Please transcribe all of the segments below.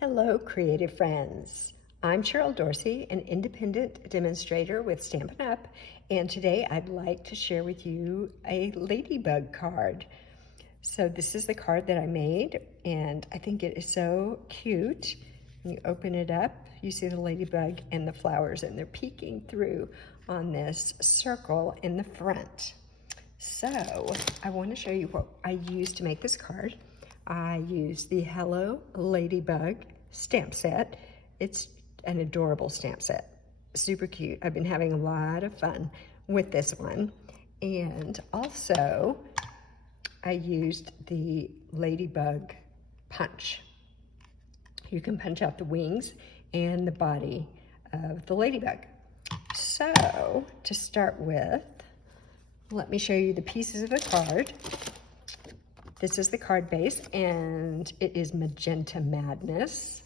Hello, creative friends. I'm Cheryl Dorsey, an independent demonstrator with Stampin' Up, and today I'd like to share with you a ladybug card. So this is the card that I made, and I think it is so cute. When you open it up, you see the ladybug and the flowers, and they're peeking through on this circle in the front. So I want to show you what I used to make this card. I used the Hello Ladybug stamp set. It's an adorable stamp set, super cute. I've been having a lot of fun with this one. And also I used the ladybug punch. You can punch out the wings and the body of the ladybug. So to start with, let me show you the pieces of the card. This is the card base, and it is Magenta Madness.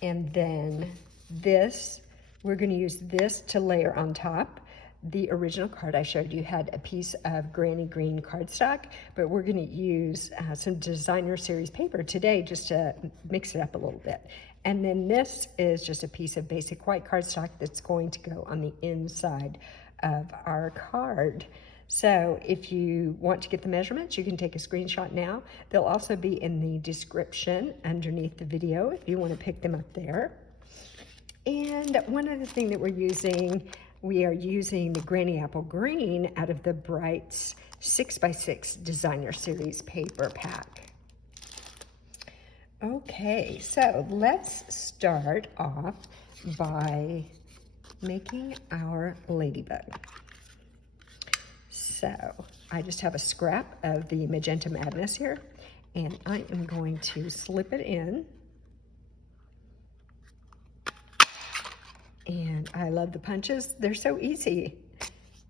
And then this, we're going to use this to layer on top. The original card I showed you had a piece of granny green cardstock, but we're going to use some designer series paper today just to mix it up a little bit. And then this is just a piece of basic white cardstock that's going to go on the inside of our card. So if you want to get the measurements, you can take a screenshot now. They'll also be in the description underneath the video if you want to pick them up there. And one other thing that we are using the Granny Apple Green out of the Brights 6x6 Designer Series paper pack. Okay, so let's start off by making our ladybug. So I just have a scrap of the Magenta Madness here, and I am going to slip it in. And I love the punches. They're so easy.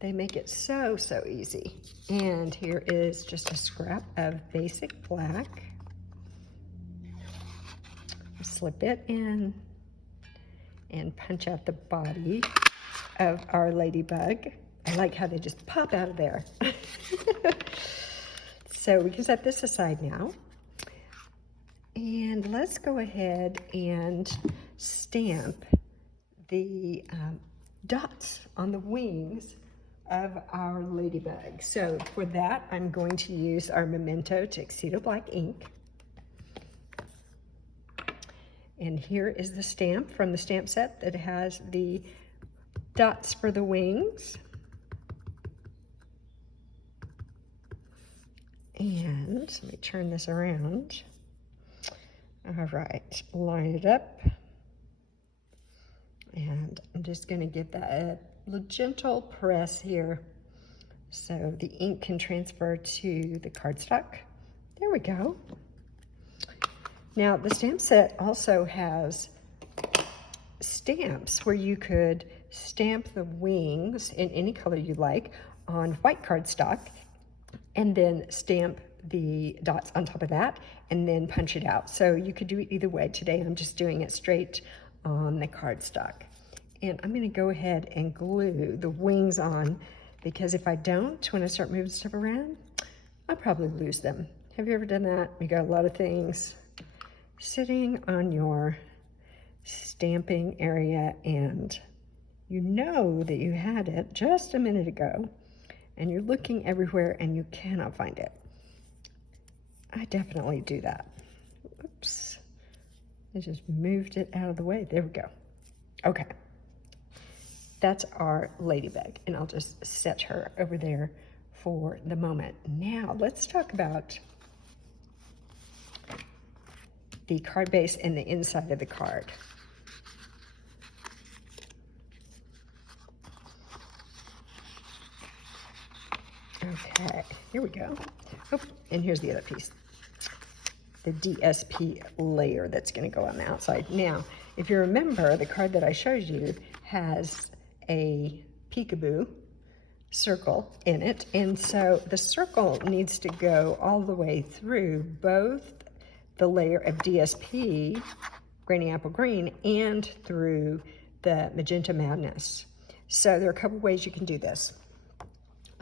They make it so easy. And here is just a scrap of basic black. Slip it in and punch out the body of our ladybug. I like how they just pop out of there. So we can set this aside now. And let's go ahead and stamp the dots on the wings of our ladybug. So for that, I'm going to use our Memento Tuxedo Black ink. And here is the stamp from the stamp set that has the dots for the wings. And let me turn this around. All right, line it up. And I'm just going to give that a gentle press here so the ink can transfer to the cardstock. There we go. Now, the stamp set also has stamps where you could stamp the wings in any color you like on white cardstock and then stamp the dots on top of that and then punch it out. So you could do it either way. Today I'm just doing it straight on the cardstock. And I'm going to go ahead and glue the wings on, because if I don't, when I start moving stuff around, I'll probably lose them. Have you ever done that? You got a lot of things sitting on your stamping area and you know that you had it just a minute ago and you're looking everywhere and you cannot find it. I definitely do that. Oops. I just moved it out of the way. There we go. Okay. That's our ladybug, and I'll just set her over there for the moment. Now, let's talk about the card base and the inside of the card. Okay, here we go. Oh, and here's the other piece. The DSP layer that's going to go on the outside. Now, if you remember, the card that I showed you has a peekaboo circle in it, and so the circle needs to go all the way through both the layer of DSP, Granny Apple Green, and through the Magenta Madness. So there are a couple ways you can do this.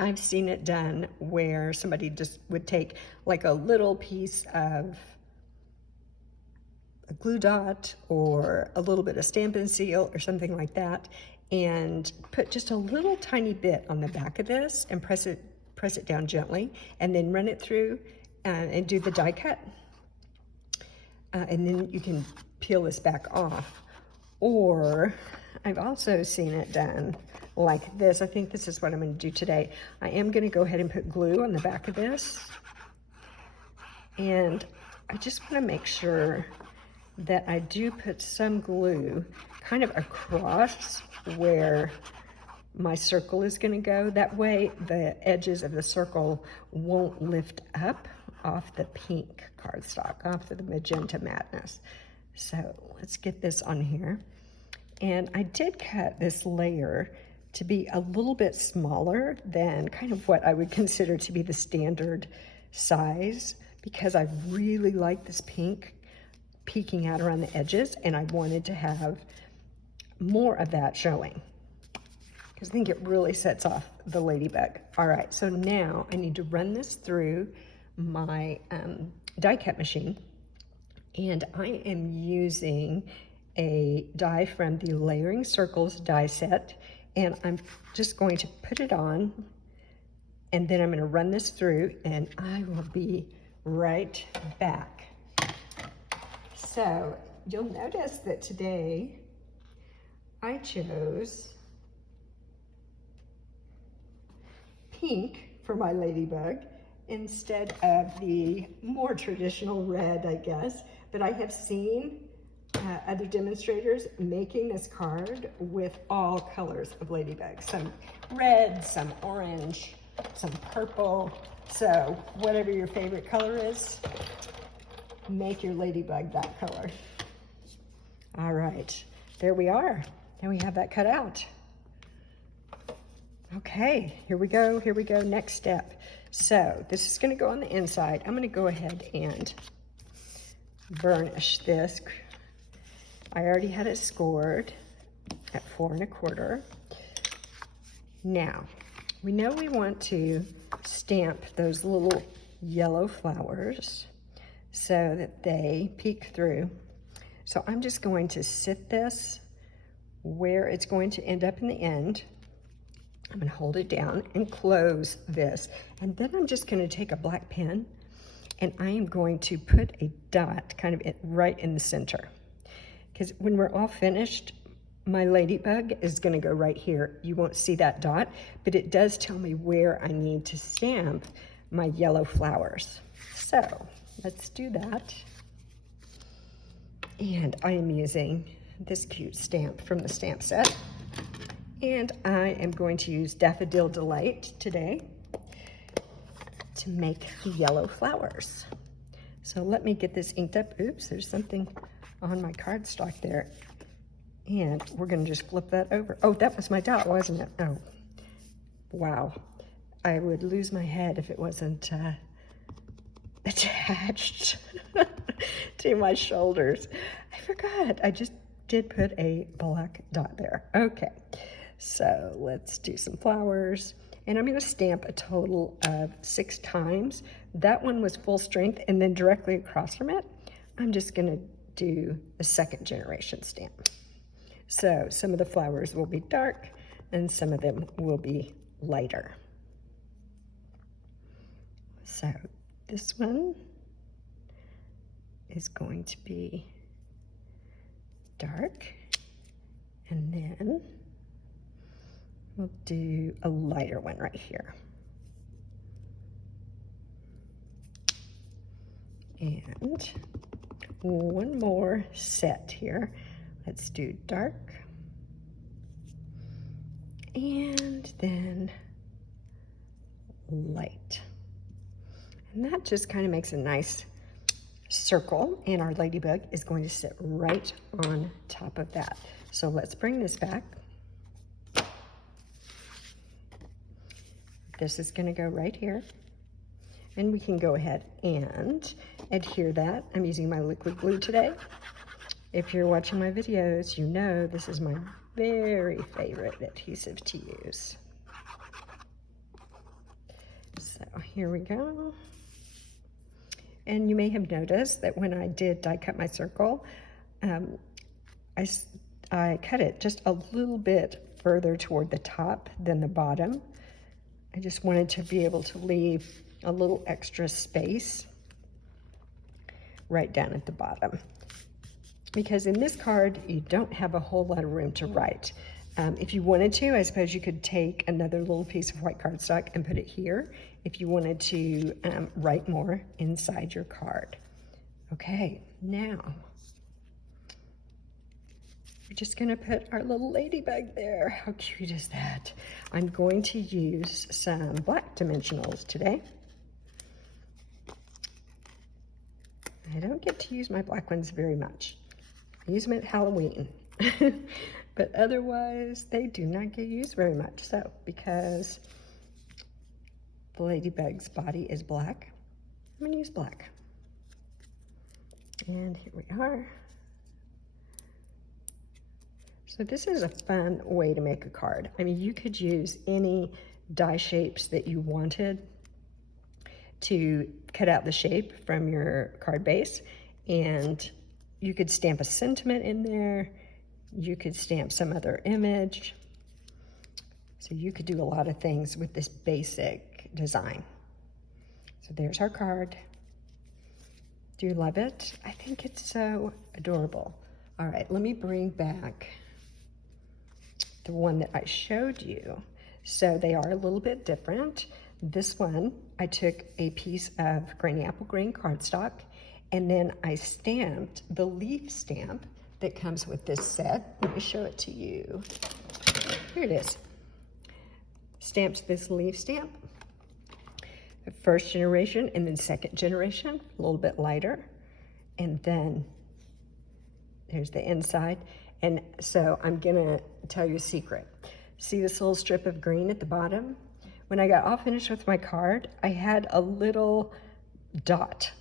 I've seen it done where somebody just would take like a little piece of a glue dot or a little bit of Stampin' Seal or something like that, and put just a little tiny bit on the back of this and press it down gently, and then run it through and do the die cut. And then you can peel this back off. Or I've also seen it done like this. I think this is what I'm going to do today. I am going to go ahead and put glue on the back of this. And I just want to make sure that I do put some glue kind of across where my circle is going to go. That way the edges of the circle won't lift up off the pink cardstock, off of the Magenta Madness. So let's get this on here. And I did cut this layer to be a little bit smaller than kind of what I would consider to be the standard size, because I really like this pink peeking out around the edges, and I wanted to have more of that showing, because I think it really sets off the ladybug. All right, so now I need to run this through my die cut machine, and I am using a die from the Layering Circles die set, and I'm just going to put it on, and then I'm going to run this through, and I will be right back. So you'll notice that today I chose pink for my ladybug instead of the more traditional red, I guess. But I have seen other demonstrators making this card with all colors of ladybugs. Some red, some orange, some purple. So whatever your favorite color is, make your ladybug that color. All right, there we are. Now we have that cut out. Okay, here we go, next step. So this is gonna go on the inside. I'm gonna go ahead and burnish this. I already had it scored at 4 1/4. Now, we know we want to stamp those little yellow flowers so that they peek through. So I'm just going to sit this where it's going to end up in the end. I'm going to hold it down and close this. And then I'm just going to take a black pen, and I am going to put a dot kind of right in the center. Because when we're all finished, my ladybug is going to go right here. You won't see that dot, but it does tell me where I need to stamp my yellow flowers. So let's do that. And I am using this cute stamp from the stamp set. And I am going to use Daffodil Delight today to make the yellow flowers. So let me get this inked up. Oops, there's something on my cardstock there. And we're gonna just flip that over. Oh, that was my dot, wasn't it? Oh, wow. I would lose my head if it wasn't attached to my shoulders. I forgot, I just did put a black dot there. Okay, so let's do some flowers. And I'm gonna stamp a total of 6 times. That one was full strength, and then directly across from it, I'm just gonna do a 2nd generation stamp. So some of the flowers will be dark and some of them will be lighter. So this one is going to be dark, and then we'll do a lighter one right here. And one more set here. Let's do dark, and then light. And that just kind of makes a nice circle, and our ladybug is going to sit right on top of that. So let's bring this back. This is going to go right here. And we can go ahead and adhere that. I'm using my liquid glue today. If you're watching my videos, you know this is my very favorite adhesive to use. So here we go. And you may have noticed that when I did die cut my circle, I cut it just a little bit further toward the top than the bottom. I just wanted to be able to leave a little extra space right down at the bottom. Because in this card, you don't have a whole lot of room to write. If you wanted to, I suppose you could take another little piece of white cardstock and put it here if you wanted to write more inside your card. Okay, now we're just gonna put our little ladybug there. How cute is that? I'm going to use some black dimensionals today. I don't get to use my black ones very much. I use them at Halloween. But otherwise, they do not get used very much. So, because the ladybug's body is black, I'm gonna use black. And here we are. So this is a fun way to make a card. I mean, you could use any die shapes that you wanted to cut out the shape from your card base, and you could stamp a sentiment in there. You could stamp some other image. So you could do a lot of things with this basic design. So there's our card. Do you love it? I think it's so adorable. All right, let me bring back the one that I showed you. So they are a little bit different. This one, I took a piece of granny apple green cardstock, and then I stamped the leaf stamp that comes with this set. Let me show it to you. Here it is. Stamped this leaf stamp. The first generation and then second generation, a little bit lighter. And then there's the inside. And so I'm gonna tell you a secret. See this little strip of green at the bottom? When I got all finished with my card, I had a little dot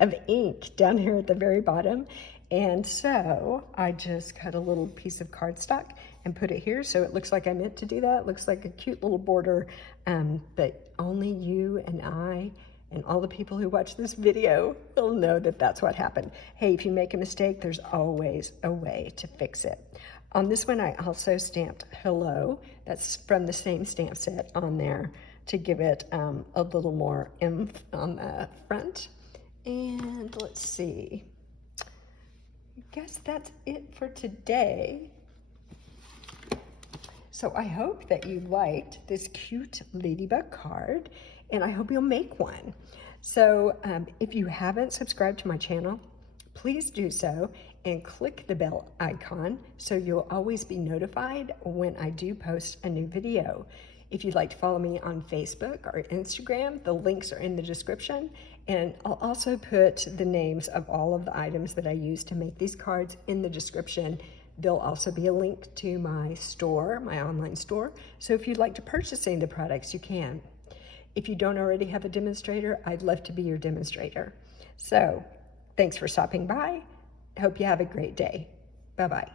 of ink down here at the very bottom. And so I just cut a little piece of cardstock and put it here so it looks like I meant to do that. It looks like a cute little border, but only you and I and all the people who watch this video will know that that's what happened. Hey, if you make a mistake, there's always a way to fix it. On this one, I also stamped hello. That's from the same stamp set on there to give it a little more oomph on the front. And let's see. I guess that's it for today. So I hope that you liked this cute ladybug card, and I hope you'll make one. So if you haven't subscribed to my channel, please do so and click the bell icon so you'll always be notified when I do post a new video. If you'd like to follow me on Facebook or Instagram, the links are in the description. And I'll also put the names of all of the items that I use to make these cards in the description. There'll also be a link to my store, my online store. So if you'd like to purchase any of the products, you can. If you don't already have a demonstrator, I'd love to be your demonstrator. So thanks for stopping by. Hope you have a great day. Bye-bye.